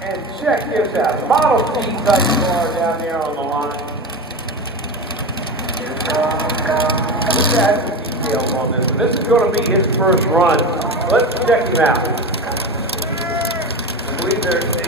And check this out. Model C type car down there on the line. Let's add some details on this. This is going to be his first run. Let's check him out. I believe there's a